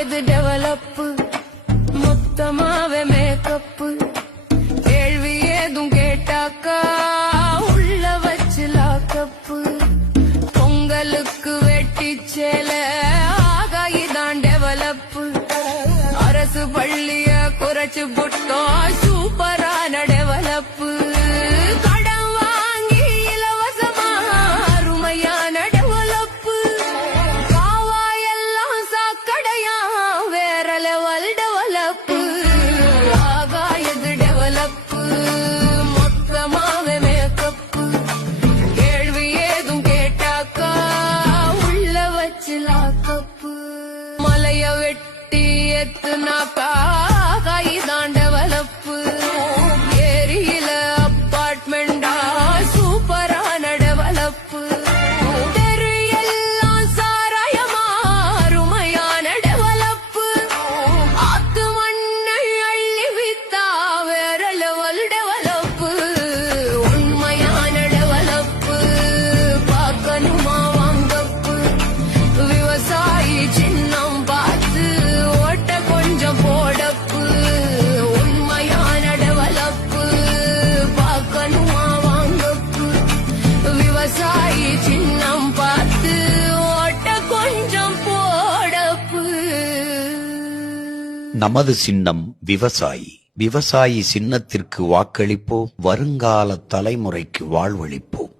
எது டெவலப்பு மொத்தமாவே மேக்கப்பு கேள்வி ஏதும் கேட்டாக்கா உள்ள வச்சு லாக்கப்பு பொங்கலுக்கு வெட்டி சேல ஆகாயிதான் டெவலப்பு அரசு பள்ளிய குறைச்சு புட்டோம் சூப்பரான டெவலப்பு கடன் வாங்கி இலவசமா அருமையான டெவலப்பு காவாயெல்லாம் சாக்கடையா வேற லெவல் டெவலப்பு ஆகாயது டெவலப்பு மொத்தமாவே மேக்கப்பு கேள்வி ஏதும் கேட்டாக்கா உள்ள வச்சு லாக்கப்பு மலைய வெட்டி எத்துனாக்கா ஆகாயிதான் டெவலப்பு ஏரியில அப்பார்ட்மெண்டா சூப்பரான டெவலப்பு தெரு எல்லாம் சாராயமா அருமையான டெவலப்பு ஆத்து மண்ணை அள்ளி வித்தா வேற லெவல் டெவலப்பு உண்மையான டெவலப்பு பார்க்கணுமா வாங்கப்பு விவசாயி சின்னம் பார்த்து ஓட்ட கொஞ்சம் போடப்பு உண்மையான டெவலப்பு பார்க்கணுமா வாங்கப்பு விவசாயி சின்னம் பார்த்து ஓட்ட கொஞ்சம் போடப்பு. நமது சின்னம் விவசாயி. விவசாயி சின்னத்திற்கு வாக்களிப்போம், வருங்கால தலைமுறைக்கு வாழ்வளிப்போம்.